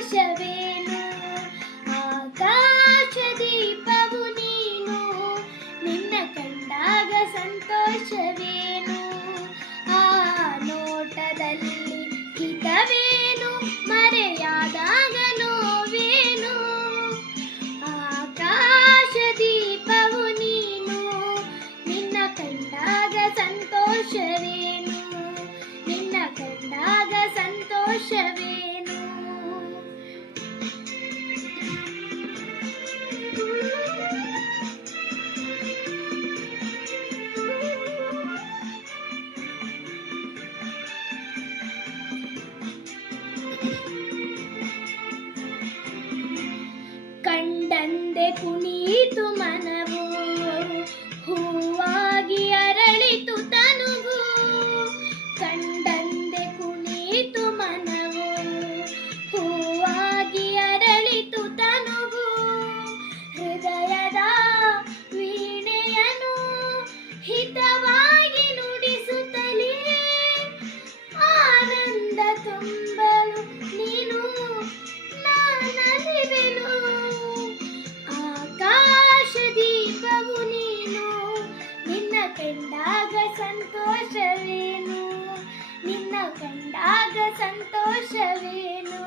ಸಂತೋಷವೇನು. ಆಕಾಶ ದೀಪವು ನೀನು, ನಿನ್ನ ಕಂಡಾಗ ಸಂತೋಷವೇನು. ಆ ನೋಟದಲ್ಲಿ ಹಿತವೇನು, ಮರೆಯಾದಾಗ ನೋವೇನು. ಆಕಾಶ ದೀಪವು ನೀನು, ನಿನ್ನ ಕಂಡಾಗ ಸಂತೋಷವೇನು, ನಿನ್ನ ಕಂಡಾಗ ಸಂತೋಷವೇನು. ಕಂಡಂದೆ ಕುಣಿಯಿತು ಮನವು, ಹೂವಾಗಿ ಅರಳಿತು ತನುವು. ಕಂಡಂದೆ ಕುಣಿಯಿತು ಮನವು, ಹೂವಾಗಿ ಅರಳಿತು ತನುವು. ಹೃದಯದ ವೀಣೆಯನು ಹಿತವಾಗಿ ನುಡಿಸುತ್ತಲೇ, ಆನಂದ ತುಂಬಲು ನೀನು ನಾನಲಿವೆನು. ಆಕಾಶ ದೀಪವು ನೀನು, ನಿನ್ನ ಕಂಡಾಗ ಸಂತೋಷವೇನು, ನಿನ್ನ ಕಂಡಾಗ ಸಂತೋಷವೇನು.